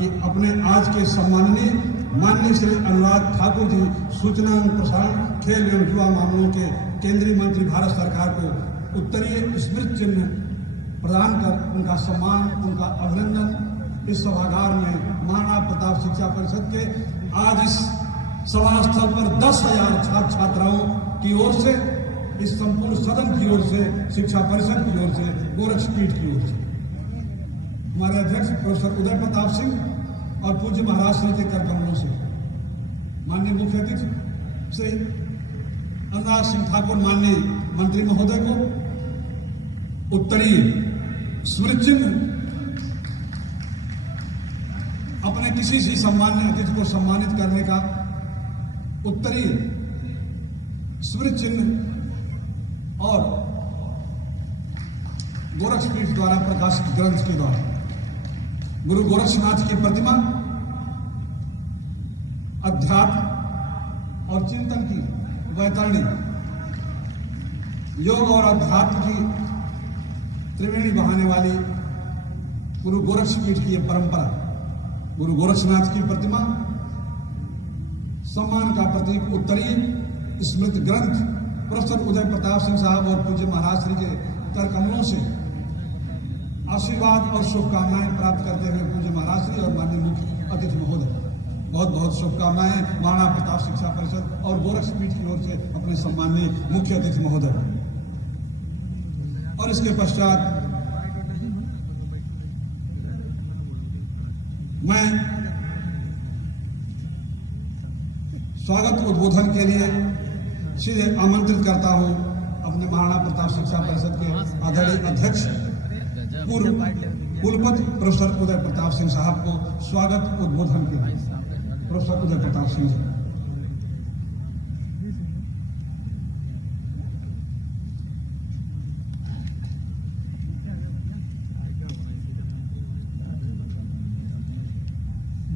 कि अपने आज के सम्माननीय माननीय श्री अनुराग ठाकुर जी सूचना एवं प्रसारण, खेल एवं युवा मामलों के केंद्रीय मंत्री भारत सरकार को उत्तरीय स्मृति चिन्ह प्रदान कर उनका सम्मान, उनका अभिनंदन इस सभागार में महाराणा प्रताप शिक्षा परिषद के आज इस सभा स्थल पर 10,000 छात्र छात्राओं की ओर से, इस संपूर्ण सदन की ओर से, शिक्षा परिषद की ओर से, गोरक्षपीठ की ओर से हमारे अध्यक्ष प्रोफेसर उदय प्रताप सिंह और पूज्य महाराज श्री के कर कमलों से माननीय मुख्य अतिथि श्री अनुराग सिंह ठाकुर माननीय मंत्री महोदय को उत्तरीय स्मृति चिन्ह अपने किसी भी सम्मान्य अतिथि को सम्मानित करने का उत्तरीय स्मृति चिन्ह और गोरक्षपीठ द्वारा प्रकाशित ग्रंथ के द्वारा गुरु गोरक्षनाथ की प्रतिमा, अध्यात्म और चिंतन की वैतरणी, योग और अध्यात्म की त्रिवेणी बहाने वाली गुरु गोरक्षपीठ की यह परंपरा, गुरु गोरक्षनाथ की प्रतिमा, सम्मान का प्रतीक उत्तरीय स्मृति ग्रंथ प्रोफेसर उदय प्रताप सिंह साहब और पूज्य महाराज श्री के कर कमलों से आशीर्वाद और शुभकामनाएं प्राप्त करते हुए पूज्य महाराज श्री और माननीय मुख्य अतिथि महोदय बहुत बहुत शुभकामनाएं महाराणा प्रताप शिक्षा परिषद और गोरक्षपीठ की ओर से अपने सम्माननीय मुख्य अतिथि महोदय। और इसके पश्चात मैं स्वागत उद्बोधन के लिए सीधे आमंत्रित करता हूं अपने महाराणा प्रताप शिक्षा परिषद के आदरणीय अध्यक्ष पूर्व कुलपति प्रोफेसर उदय प्रताप सिंह साहब को स्वागत उद्बोधन के लिए। प्रोफेसर उदय प्रताप सिंह जी।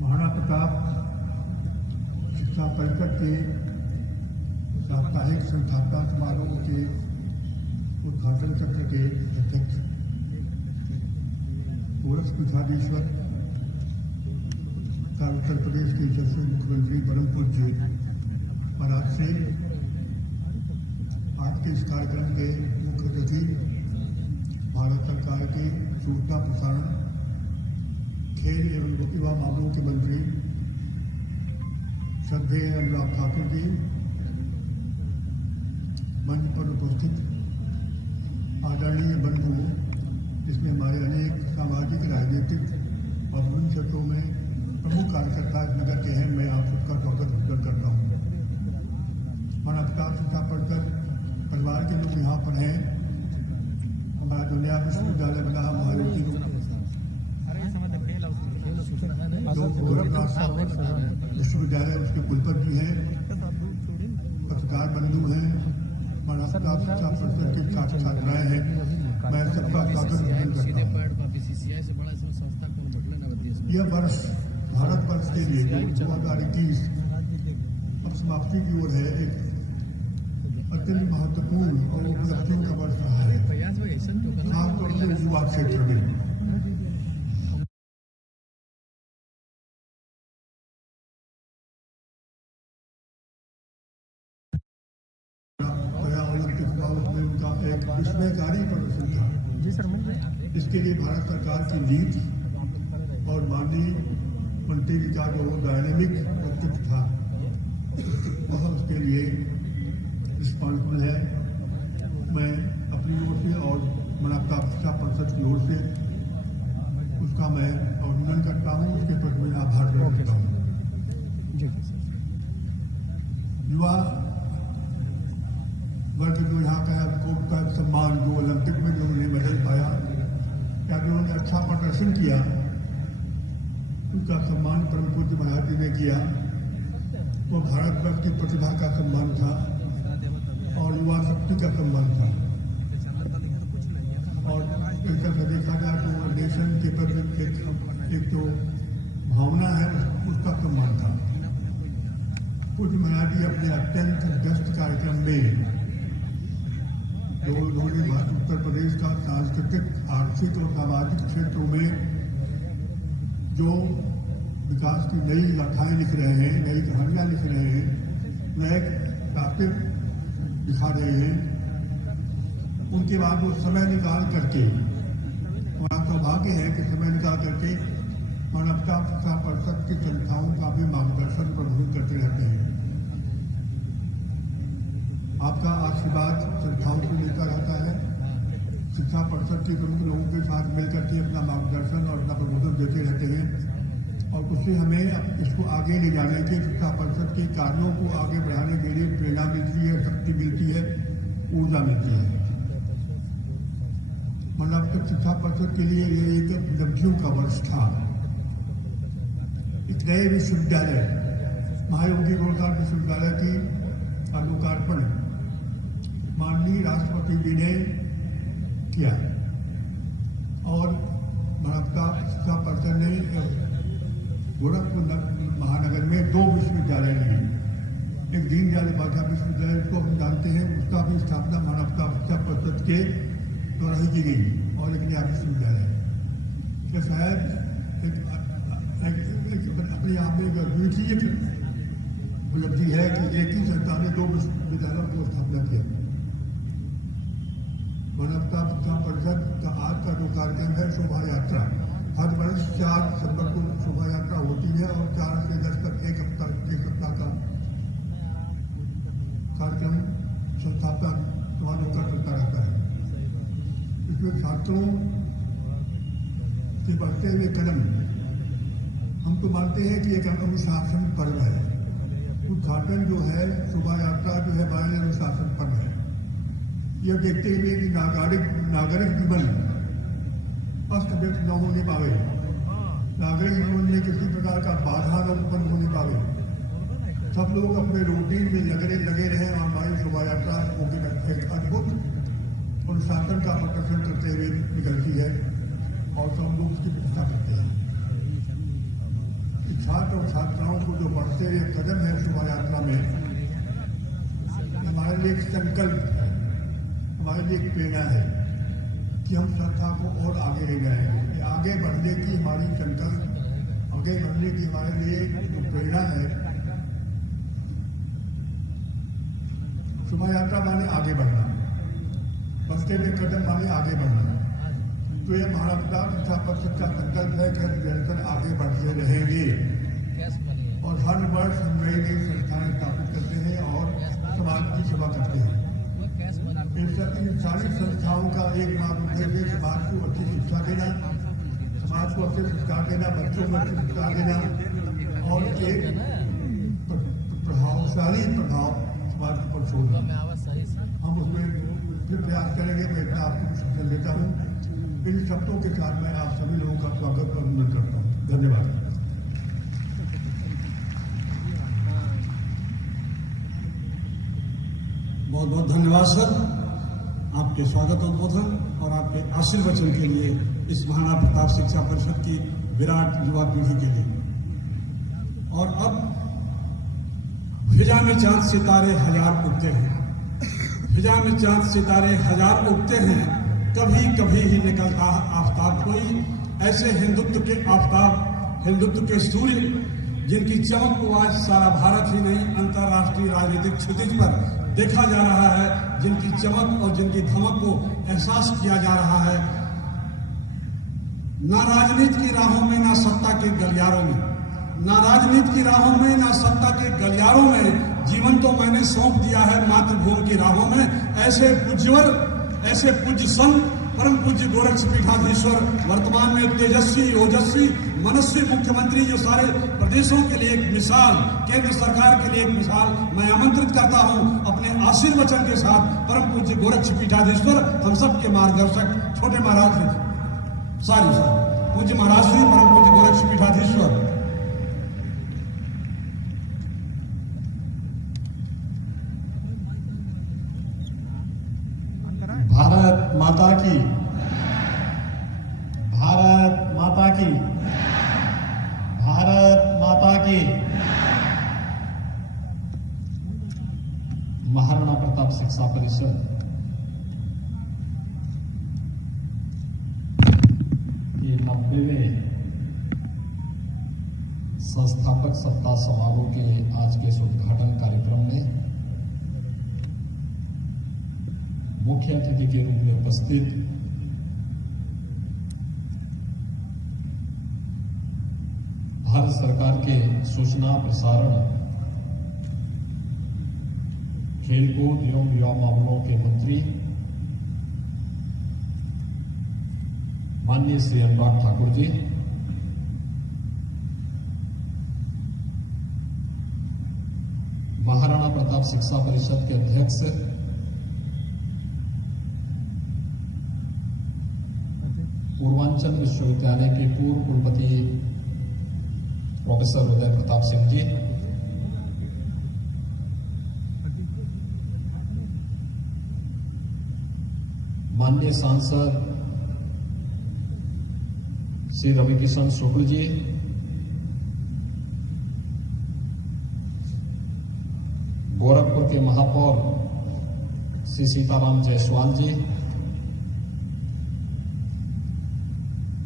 महाराणा प्रताप शिक्षा परिषद के साप्ताहिक संस्थापना समारोह के उद्घाटन सत्र के अध्यक्ष गोरक्षपीठाधीश्वर उत्तर प्रदेश के यशस्वी मुख्यमंत्री परम पूज्य महाराज से आज के इस कार्यक्रम के मुख्य अतिथि भारत सरकार के सूचना प्रसारण, खेल एवं युवा मामलों के मंत्री श्रद्धेय अनुराग ठाकुर जी, मंच पर उपस्थित आदरणीय बंधु, जिसमें हमारे अनेक सामाजिक, राजनीतिक और विभिन्न क्षेत्रों में प्रमुख कार्यकर्ता इस नगर के हैं, मैं आप सबका स्वागत करता हूँ। महाराणा प्रताप शिक्षा परिषद परिवार के लोग यहाँ पर हैं। हमारा जो नया विश्वविद्यालय बना महायोगी गोरखनाथ विश्वविद्यालय, उसके कुलपति जी हैं, पत्रकार बंधु हैं, महाराणा प्रताप शिक्षा परिषद के छात्र छात्राएं हैं, मैं सबका स्वागत करता हूँ। यह वर्ष भारत वर्ष के लिए 2021 अब समाप्ति की ओर है, एक अत्यंत महत्वपूर्ण और उपलब्धियों का वर्ष रहा है, खासतौर से युवा क्षेत्र में। उनका एक विस्मयकारी प्रदर्शन था, इसके लिए भारत सरकार की नीति और माननीय मंत्री जी का जो डायनेमिक व्यक्तित्व था वह उसके लिए रिस्पॉन्सिबल है। मैं अपनी ओर से और महाराणा प्रताप शिक्षा परिषद की ओर से उसका मैं अभिनंदन करता हूँ, उसके प्रति मैं आभार व्यक्त करता हूँ। युवा वर्ग जो यहाँ का है उसको उसका सम्मान, जो ओलंपिक में जो उन्हें मेडल पाया या जो उन्होंने अच्छा प्रदर्शन किया, उनका सम्मान परम पूज्य महाराज जी ने किया। वो भारतवर्ष की प्रतिभा का सम्मान था और युवा शक्ति का सम्मान था, और एक तरह से देखा जाए तो नेशन के प्रति एक जो भावना है उसका सम्मान था। पूज्य महाराज जी अपने अत्यंत व्यस्त कार्यक्रम में जो उन्होंने उत्तर प्रदेश का सांस्कृतिक, आर्थिक और सामाजिक क्षेत्रों में जो विकास की नई गाथाएं लिख रहे हैं, नई कहानियां लिख रहे हैं, नए रास्ते दिखा रहे हैं। उनके बाद वो समय निकाल करके, हमारा सौभाग्य है कि समय निकाल करके मानवता शिक्षा परिषद की संस्थाओं का भी मार्गदर्शन प्रभावित करते रहते हैं। आपका आशीर्वाद संस्थाओं को मिलता रहता है। शिक्षा परिषद के प्रमुख लोगों के साथ मिलकर के अपना मार्गदर्शन और अपना प्रबोधन देते रहते हैं और उससे हमें इसको आगे ले जाने के, शिक्षा परिषद के कार्यों को आगे बढ़ाने के लिए प्रेरणा मिलती है, शक्ति मिलती है, ऊर्जा मिलती है। मतलब शिक्षा परिषद के लिए ये एक उपलब्धियों का वर्ष था। एक नए विश्वविद्यालय, महायोगी गोरखनाथ विश्वविद्यालय की लोकार्पण माननीय राष्ट्रपति जी ने किया और मानवता शिक्षा परिषद ने गोरखपुर महानगर में 2 विश्वविद्यालय लिए। एक दीनदयाल उपाध्याय विश्वविद्यालय को हम जानते हैं, उसका भी स्थापना मानवता शिक्षा परिषद के द्वारा ही की गई और एक नया विश्वविद्यालय। शायद अपने आप में एक द्वितीय उपलब्धि है कि एक ही संस्था ने 2 विश्वविद्यालयों को स्थापना किया। मानवता शिक्षा परिषद का आज का जो कार्यक्रम है शोभा यात्रा, हर वर्ष 4 दिसंबर को शोभा यात्रा होती है और 4 से 10 तक एक सप्ताह का कार्यक्रम संस्थापना समारोह का चलता रहता है। इसमें छात्रों के बढ़ते हुए कदम, हम तो मानते हैं कि एक अनुशासन पर्व है। उद्घाटन जो है, शोभा यात्रा जो है, हमारे अनुशासन पर्व है। यह देखते हुए कि नागरिक जीवन अस्त व्यस्त न होने पावे, नागरिक जीवन में किसी प्रकार का बाधा न उत्पन्न होने पावे, सब लोग अपने रूटीन में लगे रहे और हमारी शोभा यात्रा एक अद्भुत अनुशासन का प्रदर्शन करते हुए निकलती है और सब लोग उसकी प्रशंसा करते हैं। छात्र और छात्राओं को जो बढ़ते हुए कदम है शोभा यात्रा में, हमारे लिए एक संकल्प है, हमारे लिए एक प्रेरणा है कि हम संस्था को और आगे ले जाएंगे। आगे बढ़ने की हमारी संकल्प, आगे बढ़ने की हमारे लिए जो प्रेरणा है, शोभा यात्रा माने आगे बढ़ना, बढ़ते हुए कदम माने आगे बढ़ना। तो ये मानवता शिक्षा परिषद का संकल्प है कि हम निरंतर आगे बढ़ते रहेंगे और हर वर्ष हम नई नई संस्थाएं स्थापित करते हैं और समाज की सेवा करते हैं। इन सारी संस्थाओं का एक मात्र उद्देश्य समाज को अच्छी शिक्षा देना, समाज को अच्छे संस्कार देना, बच्चों को अच्छे संस्कार देना और एक प्रभावशाली प्रभाव समाज पर छोड़ना। हम उसमें फिर प्रयास करेंगे। मैं इतना आपको शिक्षण देता हूँ। इन शब्दों के साथ मैं आप सभी लोगों का स्वागत और अभिनंदन करता हूँ। धन्यवाद। बहुत बहुत धन्यवाद सर, आपके स्वागत उद्बोधन और आपके आशीर्वचन के लिए इस महाराणा प्रताप शिक्षा परिषद की विराट युवा पीढ़ी के लिए। और अब फिजा में चांद सितारे हजार उगते हैं, फिजा में चांद सितारे हजार उगते हैं, कभी कभी ही निकलता आफताब कोई, ऐसे हिंदुत्व के आफताब, हिंदुत्व के सूर्य जिनकी चमक को आज सारा भारत ही नहीं अंतर्राष्ट्रीय राजनीतिक क्षितिज पर देखा जा रहा है, जिनकी चमक और जिनकी धमक को एहसास किया जा रहा है। ना राजनीति की राहों में, ना सत्ता के गलियारों में, ना राजनीति की राहों में, ना सत्ता के गलियारों में, जीवन तो मैंने सौंप दिया है मातृभूमि की राहों में। ऐसे पूज्यवर, ऐसे पूज्य संत परम पूज्य गोरक्षपीठाधीश्वर, वर्तमान में तेजस्वी, ओजस्वी, मनस्वी मुख्यमंत्री, जो सारे प्रदेशों के लिए एक मिसाल, केंद्र सरकार के लिए एक मिसाल, मैं आमंत्रित करता हूं अपने आशीर्वचन के साथ परम पूज्य गोरक्षपीठाधीश्वर, हम सब के मार्गदर्शक छोटे महाराज पूज्य महाराज श्री परम पूज्य गोरक्षपीठाधीश्वर। भारत माता की, भारत माता की, भारत माता की। महाराणा प्रताप शिक्षा परिषद के 90वें संस्थापक सप्ताह समारोह के आज के इस उद्घाटन कार्यक्रम में मुख्य अतिथि के रूप में उपस्थित भारत सरकार के सूचना प्रसारण, खेलकूद एवं युवा मामलों के मंत्री माननीय श्री अनुराग ठाकुर जी, महाराणा प्रताप शिक्षा परिषद के अध्यक्ष पूर्वांचल विश्वविद्यालय के पूर्व कुलपति प्रोफेसर उदय प्रताप सिंह जी, माननीय सांसद श्री रविकिशन शुक्ल जी, गोरखपुर के महापौर श्री सीताराम जायसवाल जी,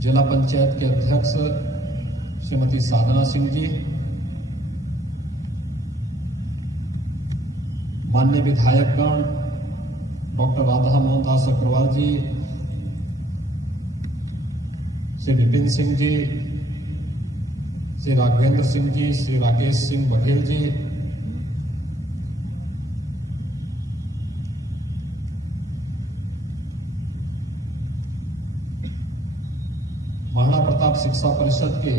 जिला पंचायत के अध्यक्ष श्रीमती साधना सिंह जी, माननीय विधायकगण डॉक्टर राधा मोहन दास अग्रवाल जी, श्री विपिन सिंह जी, श्री राघवेंद्र सिंह जी, श्री राकेश सिंह बघेल जी, महाराणा प्रताप शिक्षा परिषद के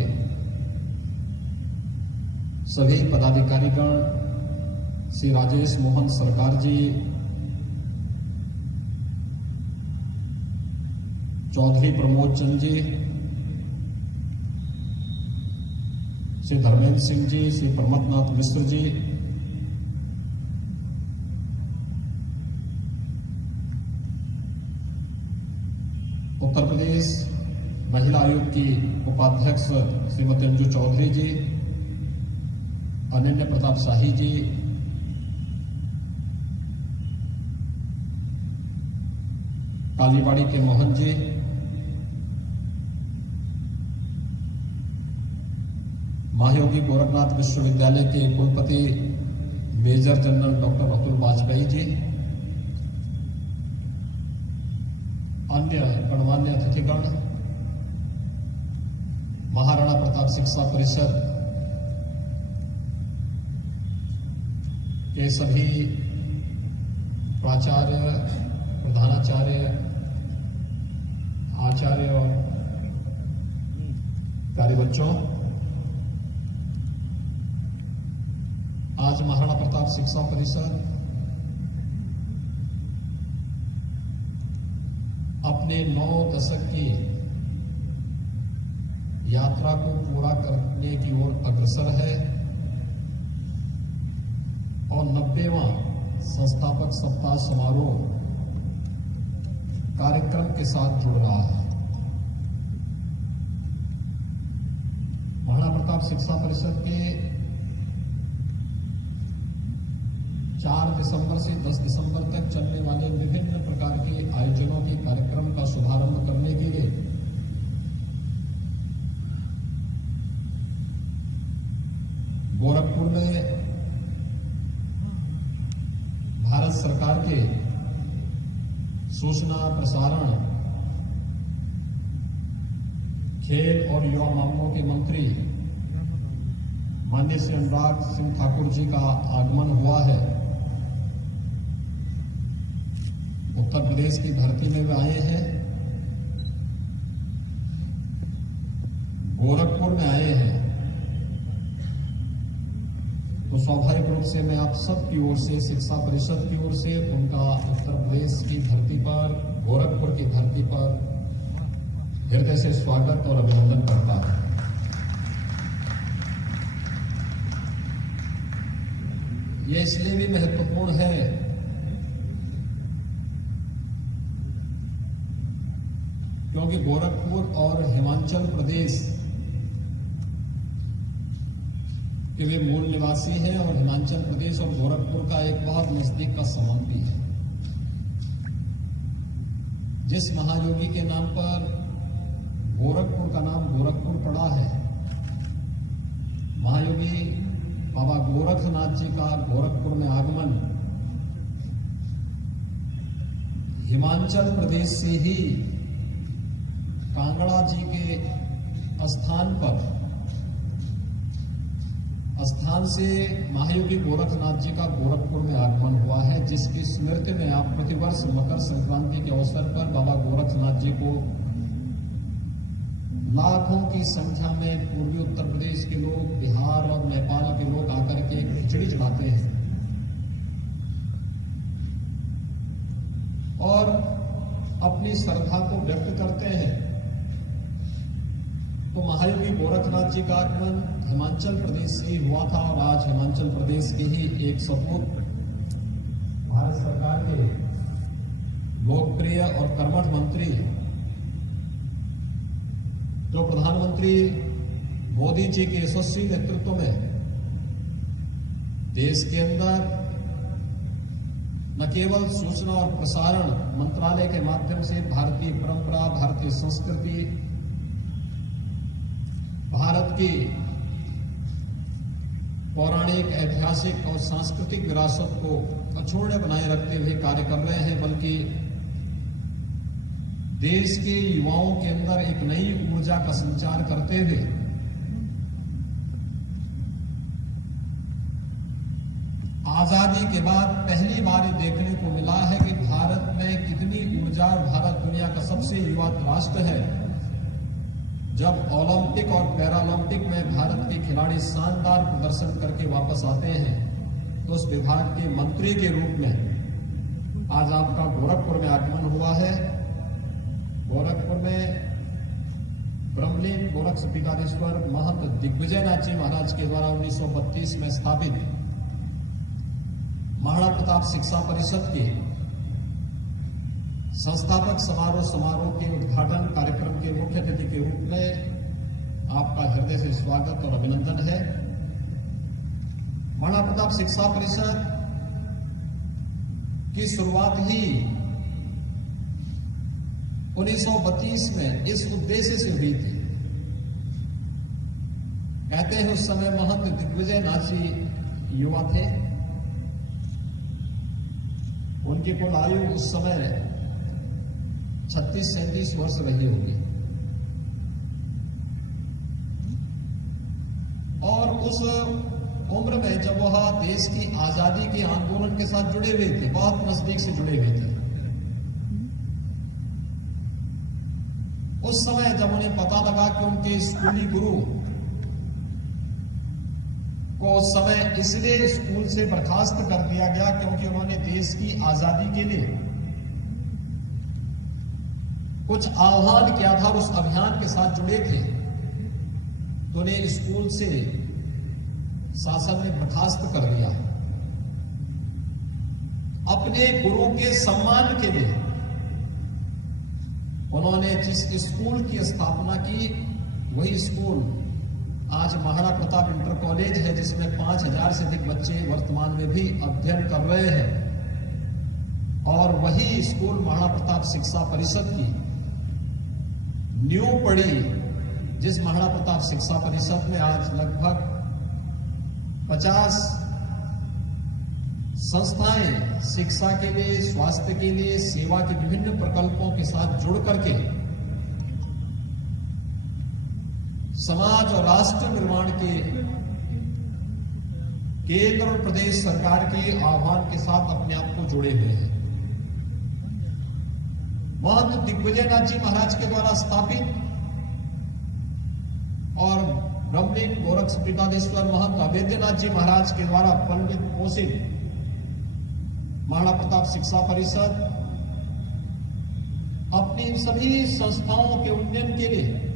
सभी पदाधिकारीगण, श्री राजेश मोहन सरकार जी, चौधरी प्रमोद चंद जी, श्री धर्मेंद्र सिंह जी, श्री प्रमथनाथ मिश्र जी, उत्तर प्रदेश महिला आयोग की उपाध्यक्ष श्रीमती अंजू चौधरी जी, अनन्य प्रताप शाही जी, कालीबाड़ी के मोहन जी, महायोगी गोरखनाथ विश्वविद्यालय के कुलपति major general doctor Atul Vajpayee ji, अन्य गणमान्य अतिथिगण, महाराणा प्रताप शिक्षा परिषद के सभी प्राचार्य, प्रधानाचार्य, आचार्य और प्यारे बच्चों, आज महाराणा प्रताप शिक्षा परिषद अपने 9 दशक की यात्रा को पूरा करने की ओर अग्रसर है और 90वां संस्थापक सप्ताह समारोह कार्यक्रम के साथ जुड़ रहा है। महाराणा प्रताप शिक्षा परिषद के 4 दिसंबर से 10 दिसंबर तक चलने वाले विभिन्न प्रकार के आयोजनों के कार्यक्रम का शुभारंभ करने के लिए गोरखपुर में भारत सरकार के सूचना प्रसारण, खेल और युवा मामलों के मंत्री माननीय श्री अनुराग सिंह ठाकुर जी का आगमन हुआ है। उत्तर प्रदेश की धरती में वे आए हैं, गोरखपुर में आए हैं, तो स्वाभाविक रूप से मैं आप सब की ओर से, शिक्षा परिषद की ओर से उनका उत्तर प्रदेश की धरती पर, गोरखपुर की धरती पर हृदय से स्वागत और अभिनंदन करता हूं। यह इसलिए भी महत्वपूर्ण है क्योंकि गोरखपुर और हिमाचल प्रदेश कि वे मूल निवासी हैं और हिमाचल प्रदेश और गोरखपुर का एक बहुत नजदीक का संबंध भी है। जिस महायोगी के नाम पर गोरखपुर का नाम गोरखपुर पड़ा है, महायोगी बाबा गोरखनाथ जी का गोरखपुर में आगमन हिमाचल प्रदेश से ही कांगड़ा जी के स्थान से महायोगी गोरखनाथ जी का गोरखपुर में आगमन हुआ है, जिसकी स्मृति में आप प्रतिवर्ष मकर संक्रांति के अवसर पर बाबा गोरखनाथ जी को लाखों की संख्या में पूर्वी उत्तर प्रदेश के लोग, बिहार और नेपाल के लोग आकर के खिचड़ी चढ़ाते हैं और अपनी श्रद्धा को व्यक्त करते हैं। तो महायोगी गोरखनाथ जी का आगमन हिमाचल प्रदेश से ही हुआ था और आज हिमाचल प्रदेश के ही एक सपूत भारत सरकार के लोकप्रिय और कर्मठ मंत्री जो प्रधानमंत्री मोदी जी के यशस्वी नेतृत्व में देश के अंदर न केवल सूचना और प्रसारण मंत्रालय के माध्यम से भारतीय परंपरा, भारतीय संस्कृति, भारत की पौराणिक, ऐतिहासिक और सांस्कृतिक विरासत को अछूते बनाए रखते हुए कार्य कर रहे हैं, बल्कि देश के युवाओं के अंदर एक नई ऊर्जा का संचार करते हुए आजादी के बाद पहली बार ये देखने को मिला है कि भारत में कितनी ऊर्जा और भारत दुनिया का सबसे युवा राष्ट्र है। जब ओलंपिक और पैरालंपिक में भारत के खिलाड़ी शानदार प्रदर्शन करके वापस आते हैं तो उस विभाग के मंत्री के रूप में आज आपका गोरखपुर में आगमन हुआ है। गोरखपुर में ब्रह्मलीन गोरख पीठाधीश्वर महंत दिग्विजयनाथ जी महाराज के द्वारा 1932 में स्थापित महाराणा प्रताप शिक्षा परिषद के संस्थापक समारोह के उद्घाटन कार्यक्रम के मुख्य अतिथि के रूप में आपका हृदय से स्वागत और अभिनंदन है। महाराणा प्रताप शिक्षा परिषद की शुरुआत ही 1932 में इस उद्देश्य से हुई थी। कहते हैं उस समय महंत दिग्विजयनाथ जी युवा थे, उनकी कुल आयु उस समय 36-37 वर्ष रही होगी और उस उम्र में जब वह देश की आजादी के आंदोलन के साथ जुड़े हुए थे, बहुत नजदीक से जुड़े हुए थे, उस समय जब उन्हें पता लगा कि उनके स्कूली गुरु को उस समय इसलिए स्कूल से बर्खास्त कर दिया गया क्योंकि उन्होंने देश की आजादी के लिए कुछ आह्वान किया था और उस अभियान के साथ जुड़े थे, तो उन्हें स्कूल से शासन ने बर्खास्त कर दिया। अपने गुरु के सम्मान के लिए उन्होंने जिस स्कूल की स्थापना की वही स्कूल आज महाराणा प्रताप इंटर कॉलेज है, जिसमें 5000 से अधिक बच्चे वर्तमान में भी अध्ययन कर रहे हैं और वही स्कूल महाराणा प्रताप शिक्षा परिषद की नींव पड़ी, जिस महाराणा प्रताप शिक्षा परिषद में आज लगभग 50 संस्थाएं शिक्षा के लिए, स्वास्थ्य के लिए, सेवा के विभिन्न प्रकल्पों के साथ जुड़ करके समाज और राष्ट्र निर्माण के केंद्र और प्रदेश सरकार के आह्वान के साथ अपने आप को जुड़े हुए हैं। महंत दिग्विजयनाथ जी महाराज के द्वारा स्थापित और ब्रह्मलीन गोरख पीठाधीश्वर महंत अवेद्यनाथ जी महाराज के द्वारा पंडित पोषित महाराणा प्रताप शिक्षा परिषद अपनी इन सभी संस्थाओं के उन्नयन के लिए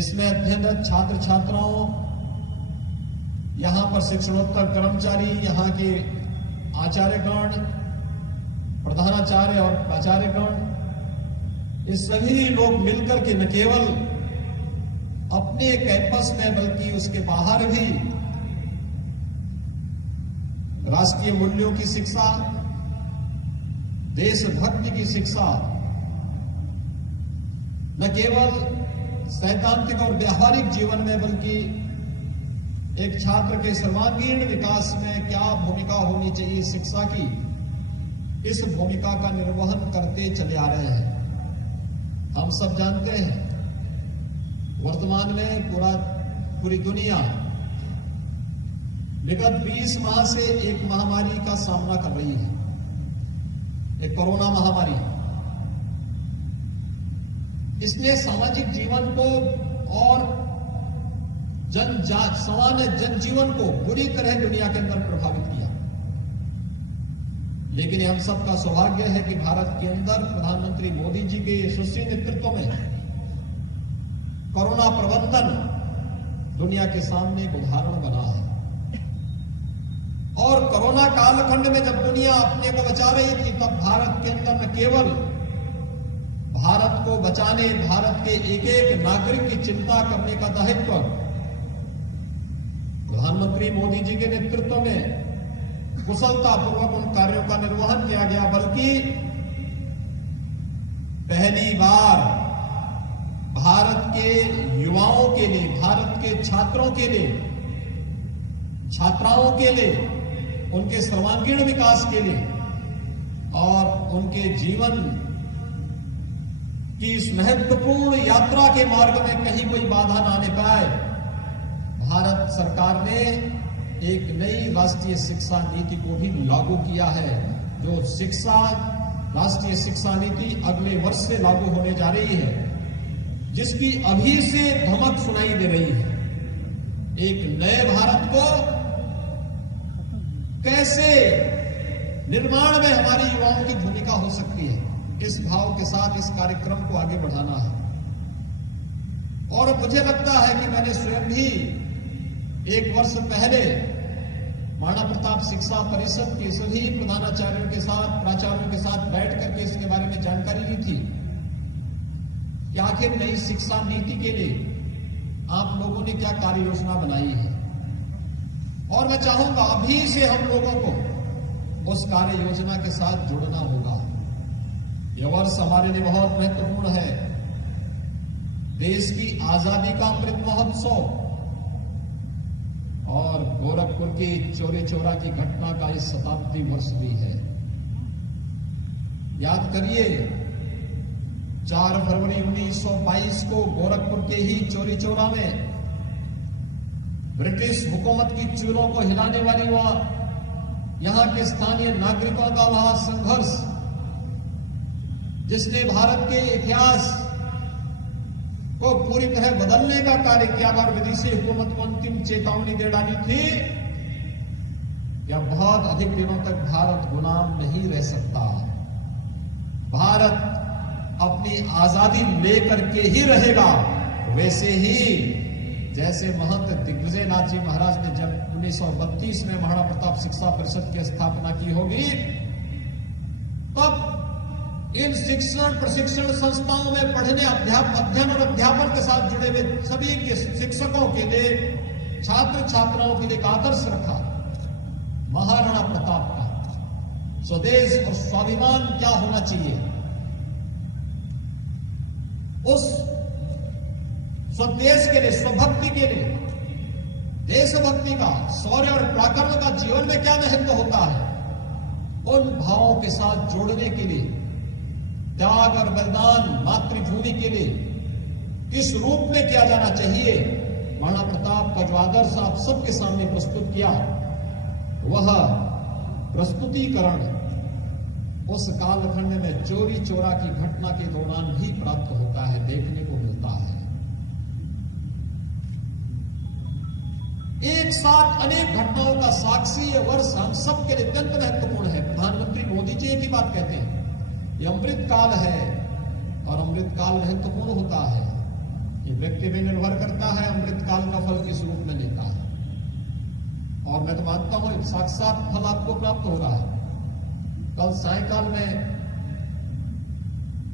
इसमें अध्ययनरत छात्र छात्राओं, यहां पर शिक्षणोत्तर कर्मचारी, यहां के आचार्यगण, प्रधानाचार्य और प्राचार्यगण, ये सभी लोग मिलकर के न केवल अपने कैंपस में बल्कि उसके बाहर भी राष्ट्रीय मूल्यों की शिक्षा, देशभक्ति की शिक्षा न केवल सैद्धांतिक और व्यावहारिक जीवन में बल्कि एक छात्र के सर्वांगीण विकास में क्या भूमिका होनी चाहिए शिक्षा की, इस भूमिका का निर्वहन करते चले आ रहे हैं। हम सब जानते हैं वर्तमान में पूरी दुनिया विगत 20 माह से एक महामारी का सामना कर रही है, एक कोरोना महामारी। इसने सामाजिक जीवन को और सामान्य जनजीवन को बुरी तरह दुनिया के अंदर प्रभावित किया। लेकिन हम सबका सौभाग्य है कि भारत के अंदर प्रधानमंत्री मोदी जी के यशस्वी नेतृत्व में कोरोना प्रबंधन दुनिया के सामने एक उदाहरण बना है। और कोरोना कालखंड में जब दुनिया अपने को बचा रही थी, तब भारत के अंदर न केवल भारत को बचाने, भारत के एक एक नागरिक की चिंता करने का दायित्व प्रधानमंत्री मोदी जी के नेतृत्व में कुशलतापूर्वक उन कार्यों का निर्वहन किया गया, बल्कि पहली बार भारत के युवाओं के लिए, भारत के छात्रों के लिए, छात्राओं के लिए, उनके सर्वांगीण विकास के लिए और उनके जीवन की इस महत्वपूर्ण यात्रा के मार्ग में कहीं कोई बाधा ना आने पाए, भारत सरकार ने एक नई राष्ट्रीय शिक्षा नीति को भी लागू किया है। जो राष्ट्रीय शिक्षा नीति अगले वर्ष से लागू होने जा रही है, जिसकी अभी से धमक सुनाई दे रही है। एक नए भारत को कैसे निर्माण में हमारी युवाओं की भूमिका हो सकती है, इस भाव के साथ इस कार्यक्रम को आगे बढ़ाना है। और मुझे लगता है कि मैंने स्वयं भी एक वर्ष पहले महाराणा प्रताप शिक्षा परिषद के सभी प्रधानाचार्यों के साथ, प्राचार्यों के साथ बैठ करके इसके बारे में जानकारी ली थी कि आखिर नई शिक्षा नीति के लिए आप लोगों ने क्या कार्य योजना बनाई है। और मैं चाहूंगा अभी से हम लोगों को उस कार्य योजना के साथ जुड़ना होगा। यह वर्ष हमारे लिए बहुत महत्वपूर्ण है। देश की आजादी का अमृत महोत्सव और गोरखपुर की चौरी चौरा की घटना का इस शताब्दी वर्ष भी है। याद करिए 4 फरवरी 1922 को गोरखपुर के ही चौरी चौरा में ब्रिटिश हुकूमत की चूलों को हिलाने वाली यहां के स्थानीय नागरिकों का वहां संघर्ष, जिसने भारत के इतिहास को पूरी तरह बदलने का कार्य किया और विदेशी हुकूमत को अंतिम चेतावनी दे डाली थी कि अब बहुत अधिक दिनों तक भारत गुलाम नहीं रह सकता। भारत अपनी आजादी लेकर के ही रहेगा। वैसे ही जैसे महंत दिग्विजय नाथ जी महाराज ने जब 1932 में महाराणा प्रताप शिक्षा परिषद की स्थापना की होगी, तब इन शिक्षण प्रशिक्षण संस्थाओं में पढ़ने, अध्ययन और अध्यापन के साथ जुड़े हुए सभी के शिक्षकों के लिए, छात्र छात्राओं के लिए एक आदर्श रखा महाराणा प्रताप का। स्वदेश और स्वाभिमान क्या होना चाहिए, उस स्वदेश के लिए, स्वभक्ति के लिए, देशभक्ति का, शौर्य और पराक्रम का जीवन में क्या महत्व होता है, उन भावों के साथ जोड़ने के लिए, त्याग और बलिदान मातृभूमि के लिए किस रूप में किया जाना चाहिए, महाराणा प्रताप का जो आदर्श आप सबके सामने प्रस्तुत किया, वह प्रस्तुतिकरण उस कालखंड में चोरी चोरा की घटना के दौरान भी प्राप्त होता है, देखने को मिलता है। एक साथ अनेक घटनाओं का साक्षी ये वर्ष हम सबके लिए अत्यंत महत्वपूर्ण है। प्रधानमंत्री मोदी जी एक ही बात कहते हैं, ये अमृत काल है और अमृत काल महत्वपूर्ण होता है। ये व्यक्ति पे निर्भर करता है अमृत काल का फल किस रूप में लेता है। और मैं तो मानता हूं साक्षात फल आपको प्राप्त हो रहा है। कल सायकाल में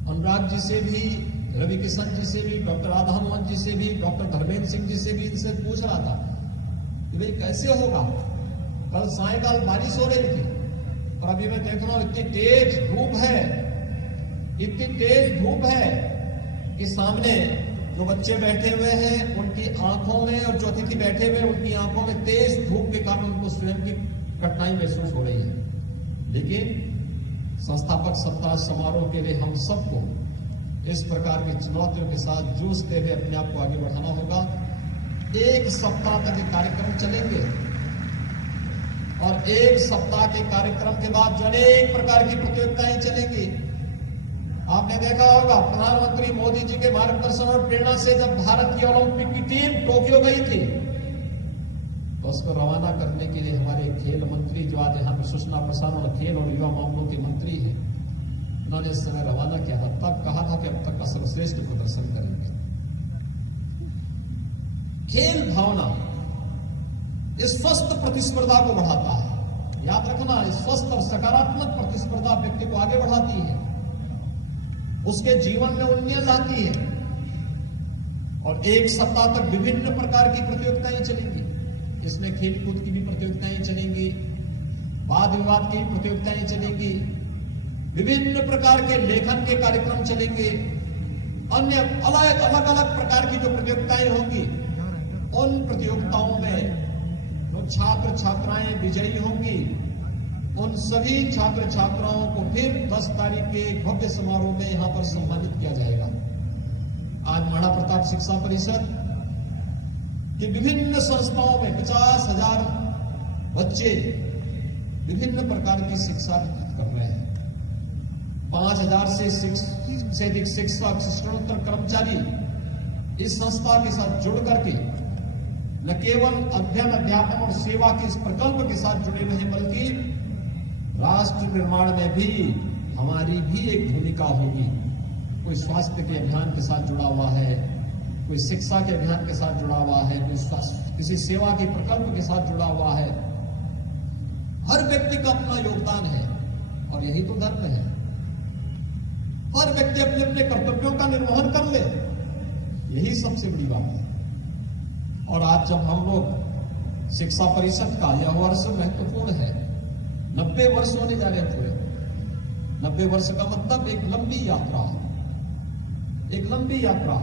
अनुराग जी से भी, रवि किशन जी से भी, डॉक्टर राधा मोहन जी से भी, डॉक्टर धर्मेंद्र सिंह जी से भी इनसे पूछ रहा था कि भाई कैसे होगा। कल सायकाल बारिश हो रही थी और अभी मैं देख रहा हूं इतनी तेज धूप है कि सामने जो बच्चे बैठे हुए हैं उनकी आंखों में, और जो अतिथि बैठे हुए उनकी आंखों में तेज धूप के कारण उनको स्वयं की कठिनाई महसूस हो रही है। लेकिन संस्थापक सप्ताह समारोह के लिए हम सबको इस प्रकार की चुनौतियों के साथ जूझते हुए अपने आप को आगे बढ़ाना होगा। 1 सप्ताह तक ये कार्यक्रम चलेंगे और 1 सप्ताह के कार्यक्रम के बाद जो अनेक प्रकार की प्रतियोगिताएं चलेंगी। आपने देखा होगा प्रधानमंत्री मोदी जी के मार्गदर्शन और प्रेरणा से जब भारत की ओलंपिक की टीम टोक्यो गई थी तो उसको रवाना करने के लिए हमारे खेल मंत्री जो आज यहाँ पर सूचना प्रसारण खेल और युवा मामलों के मंत्री हैं, उन्होंने इस समय रवाना किया था। तब कहा था कि अब तक का सर्वश्रेष्ठ प्रदर्शन करेंगे। खेल भावना इस स्वस्थ प्रतिस्पर्धा को बढ़ाता है। याद रखना, इस स्वस्थ और सकारात्मक प्रतिस्पर्धा व्यक्ति को आगे बढ़ाती है, उसके जीवन में उन्नयन लाती है। और 1 सप्ताह तक विभिन्न प्रकार की प्रतियोगिताएं चलेंगी। इसमें खेलकूद की भी प्रतियोगिताएं चलेंगी, वाद विवाद की प्रतियोगिताएं चलेंगी, विभिन्न प्रकार के लेखन के कार्यक्रम चलेंगे, अन्य अलग अलग प्रकार की जो प्रतियोगिताएं होंगी उन प्रतियोगिताओं में जो छात्र छात्राएं विजयी होंगी उन सभी छात्र छात्राओं को फिर 10 तारीख के भव्य समारोह में यहां पर सम्मानित किया जाएगा। आज महाराणा प्रताप शिक्षा परिषद की विभिन्न संस्थाओं में 50,000 बच्चे विभिन्न प्रकार की शिक्षा कर रहे हैं। 5,000 से अधिक शिक्षक शिक्षणोत्तर कर्मचारी इस संस्था के साथ जुड़ करके न केवल अध्ययन अध्यापन और सेवा के इस प्रकल्प के साथ जुड़े हुए हैं, बल्कि राष्ट्र निर्माण में भी हमारी भी एक भूमिका होगी। कोई स्वास्थ्य के अभियान के साथ जुड़ा हुआ है, कोई शिक्षा के अभियान के साथ जुड़ा हुआ है, कोई किसी सेवा के प्रकल्प के साथ जुड़ा हुआ है। हर व्यक्ति का अपना योगदान है और यही तो धर्म है। हर व्यक्ति अपने अपने कर्तव्यों का निर्वहन कर ले, यही सबसे बड़ी बात है। और आज जब हम लोग शिक्षा परिषद का यह वर्ष महत्वपूर्ण है, 90 वर्ष होने जा रहे हैं पूरे। 90 वर्ष का मतलब एक लंबी यात्रा, एक लंबी यात्रा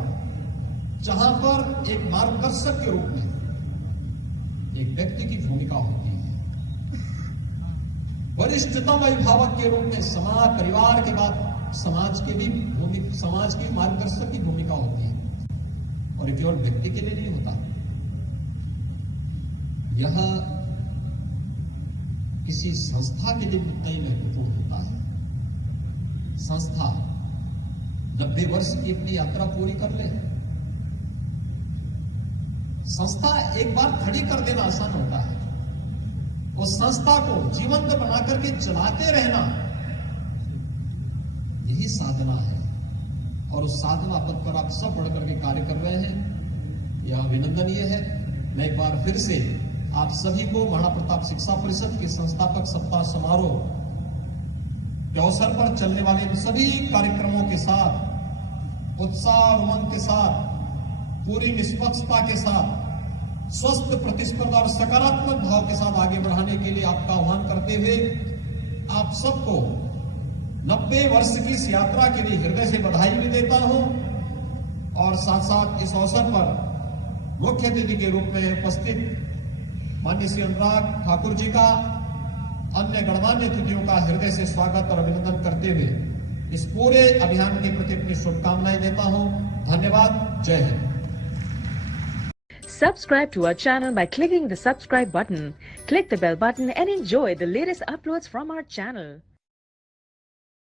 जहां पर एक मार्गदर्शक के रूप में एक व्यक्ति की भूमिका होती है, वरिष्ठतम अभिभावक के रूप में समाज परिवार के बाद समाज की मार्गदर्शक की भूमिका होती है। और ये केवल व्यक्ति के लिए नहीं होता, यह किसी संस्था के लिए उतना ही महत्वपूर्ण होता है। संस्था 90 वर्ष की अपनी यात्रा पूरी कर ले। संस्था एक बार खड़ी कर देना आसान होता है, उस संस्था को जीवंत बना करके चलाते रहना यही साधना है। और उस साधना पद पर आप सब बढ़ करके कार्य कर रहे हैं, यह अभिनंदनीय है। मैं एक बार फिर से आप सभी को महाराणा प्रताप शिक्षा परिषद के संस्थापक सप्ताह समारोह के अवसर पर चलने वाले इन सभी कार्यक्रमों के साथ उत्साह और उमंग के साथ, पूरी निष्पक्षता के साथ, स्वस्थ प्रतिस्पर्धा और सकारात्मक भाव के साथ आगे बढ़ाने के लिए आपका आह्वान करते हुए आप सबको 90 वर्ष की इस यात्रा के लिए हृदय से बधाई भी देता हूं। और साथ साथ इस अवसर पर मुख्य अतिथि के रूप में उपस्थित माननीय श्री अनुराग ठाकुर जी का, अन्य गणमान्य अतिथियों का हृदय से स्वागत और अभिनंदन करते हुए इस पूरे अभियान के प्रति अपनी शुभकामनाएं देता हूं। धन्यवाद। जय Hind. Subscribe to our channel by clicking the subscribe button. Click the bell button and enjoy the latest uploads from our channel.